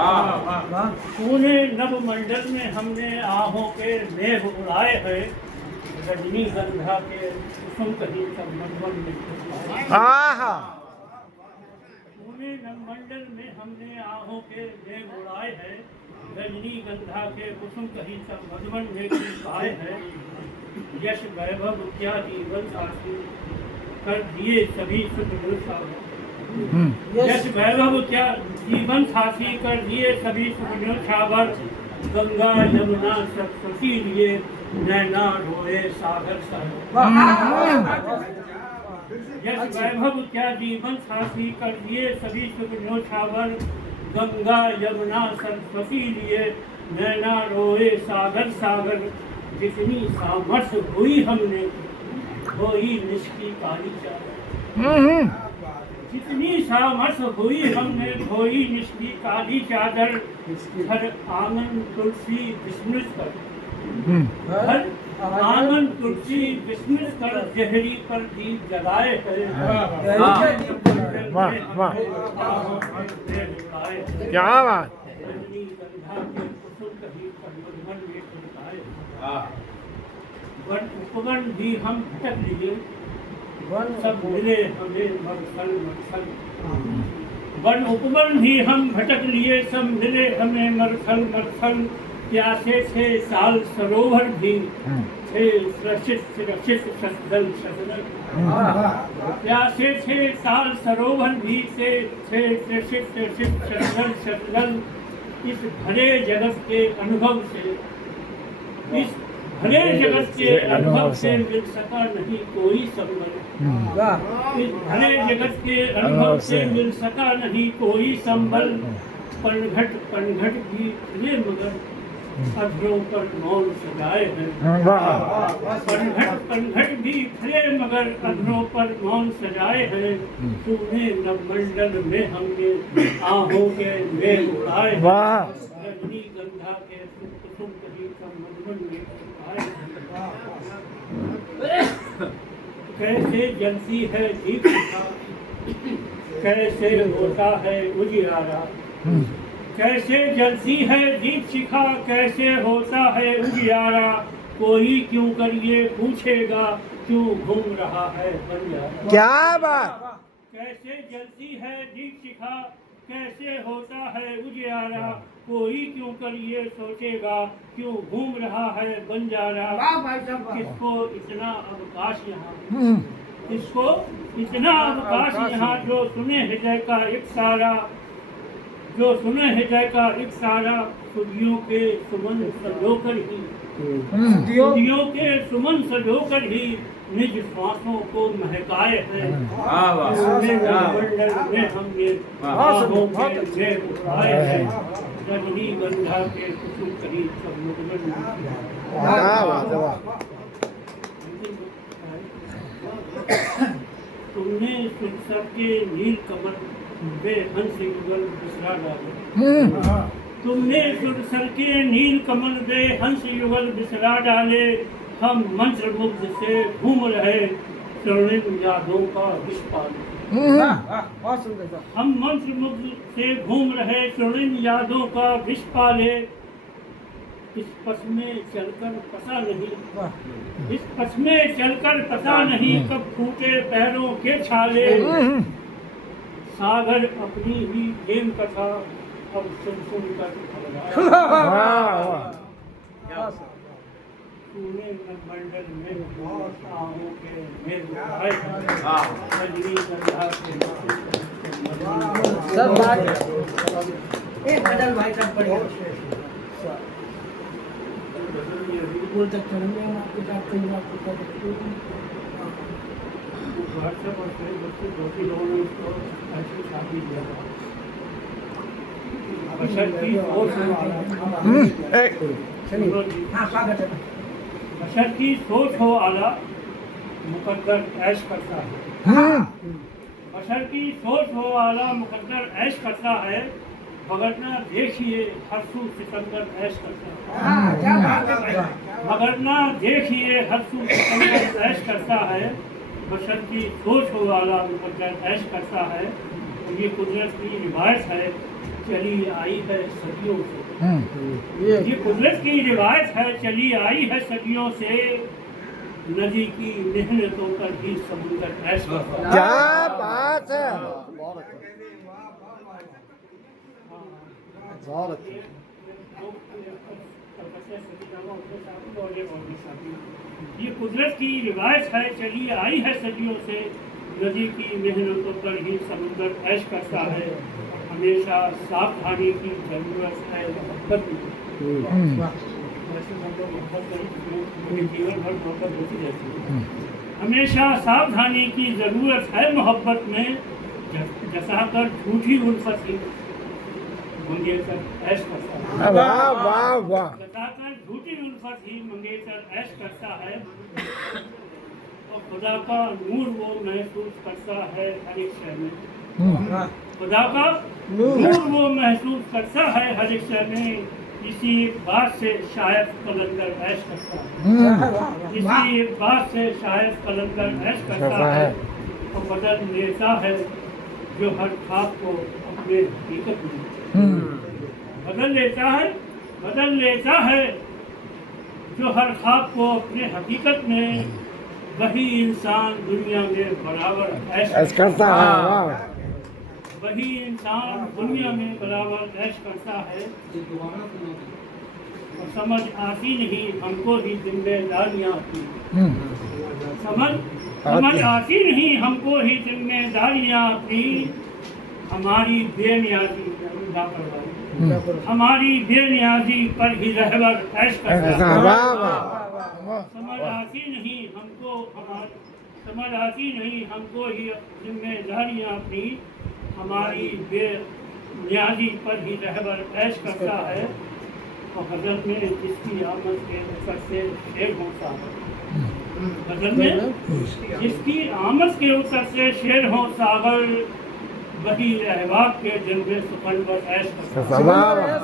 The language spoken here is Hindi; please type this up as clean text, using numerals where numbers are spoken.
पूरे नभ मंडल में हमने आहों के मेघ उड़ाए हैं, रजनी गंधा के कुसुम कहीं सब मधुबन में छुपाए। पूरे नभ मंडल में हमने आहों के मेघ उड़ाए हैं, रजनी गंधा के कुसुम कहीं सब मधुबन में छुपाए हैं। यश वैभव क्या जीवन साथी कर दिए सभी सुख सागर। यश वैभव क्या जीवन साथी कर दिए सभी सुख सागर। गंगा यमुना सरस्वती लिए नैना रोए सागर सागर। यश वैभव क्या जीवन साथी कर दिए सभी सुख सागर। गंगा यमुना सरस्वती लिए नैना रोए सागर सागर। जितनी सामर्थ्य हुई हमने होई निष्की काली चादर। जितनी सामर्थ्य हुई हमने धोई निष्की काली चादर। हर आंगन तुलसी विस्मृत कर, हर आंगन तुलसी विस्मृत कर जहरी पर दीप जलाए हैं। क्या बात। वन उपवन भी हम भटक लिए सब मिले हमें मरसल मरसल। वन उपवन भी हम भटक लिए सब मिले हमें मरसल मरसल। प्यासे थे साल सरोवर भी थे सुरक्षित सुरक्षित ससदल ससदल। प्यासे थे साल सरोवर भी थे सुरक्षित सुरक्षित ससदल ससदल। इस भरे जगत के अनुभव से, इस भरे जगत के अनुभव से मिल सका नहीं कोई संबल। इस भरे जगत के अनुभव से मिल सका नहीं कोई संबल। पनघट पनघट भी खिले मगर अधरों पर मौन सजाए हैं। पनघट पनघट भी खिले मगर अधरों पर मौन सजाए हैं। तूने नवमंडल में हमने आहों के मेघ उड़ाए हैं। रजनी गंधा के कुसुम कहीं सब मधुबन में छुपाए हैं। कैसे जलती है दीप शिखा, कैसे होता है उजियारा। कैसे जलती है दीप शिखा, कैसे होता है उजियारा। कोई क्यों कर ये पूछेगा क्यों घूम रहा है बंजारा। क्या बात। कैसे जलती है दीप शिखा, कैसे होता है उजियारा। कोई क्यों कर ये सोचेगा क्यों घूम रहा है बंजारा। किसको इतना अवकाश यहाँ, किसको इतना अवकाश यहाँ। जो सुने हृदय का एक सारा, जो सुने हृदय का एक सारा। सुदियों के सुमन सजोकर ही, सुदियों के सुमन सजोकर ही निज श्वासों को महकाए हैं। मंडल में हमने आहों के मेघ उड़ाए हैं। रजनी गंधा के कुसुम कहीं सब मधुबन में। तुमने सुरसर के नील कमल पे हंस युगल बिसरा डाले। तुमने सुरसर के नील कमल पे हंस युगल बिसरा डाले। हम मंत्र मुग्ध से घूम रहे स्वर्णिम यादों का विष पाले। हम मंत्र मुग्ध से घूम रहे स्वर्णिम यादों का विष पाले। इस पथ में चलकर पता नहीं, इस पथ में चलकर पता नहीं कब फूटे पैरों के छाले। सागर अपनी ही प्रेम कथा अब सुन सुन कर तूने मंडल में आहों के मेघ उड़ाए हैं। रजनी गंधा के सब बात एक बदल भाई तक पड़ी बोल तक चलेंगे हम आपके साथ कहीं आपको व्हाट्सएप और फेसबुक से दो तीन लोगों ने उसको ऐसी शादी किया था। बशर्ती सोच हो आला मुकद्दर ऐश करता है। बशर्ती सोच हो आला मुकद्दर ऐश करता है। मगरना देखिए हरसू सिकंदर ऐश करता है। मगरना देखिए हरसू सिकंदर ऐश करता है। बशर्ती सोच हो वाला मुकद्दर ऐश करता है। ये कुदरत की रिवायत है। चली आई है सदियों से। ये कुदरत की रिवायत है, चली आई है सदियों से। नदी की मेहनतों पर भी समुंदर ऐश करता है। क्या बात है। ये कुदरत की रिवायत है, चली आई है सदियों से। नदी की मेहनतों पर ही समुंदर ऐश करता है। हमेशा सावधानी की जरूरत है मोहब्बत में। वैसे मतलब मोहब्बत नहीं, जीवन भर मोहब्बत होती रहती है। हमेशा सावधानी की जरूरत है मोहब्बत में। जसाकर झूठी उल्फत ही मंगेतर ऐश करता है। वाह वाह वाह। जसाकर झूठी उल्फत ही मंगेतर ऐश करता है। और खुदा का नूर वो महसूस करता है हर एक शय में। खुदा का नूर वो महसूस करता है हर एक शय में। इसी एक बात से शायद कलंदर ऐश करता है। इसी एक बात से शायद कलंदर ऐश करता है। और बदल लेता है जो हर ख्वाब को अपने हकीकत में। बदल लेता है जो हर ख्वाब को अपने हकीकत में। वही इंसान दुनिया में बराबर ऐश करता है। वाह। वही इंसान दुनिया में बराबर ऐश करता है। और समझ आती नहीं हमको ही जिम्मेदारियाँ अपनी। समझ आती नहीं हमको ही जिम्मेदारियाँ अपनी। हमारी बेनियाजी लापरवाही, हमारी बेनियाजी पर ही रहबर ऐश करता है। समझ आती नहीं हमको ही जिम्मेदारियाँ अपनी। हमारी बेनियाजी पर ही रहबर ऐश करता है। और गजल में जिसकी आमद के असर से शेर होता है। गजल में जिसकी आमद के उत्तर से शेर हो सागर। वही रहबाब के दिल में सुखन पर ऐश करता है।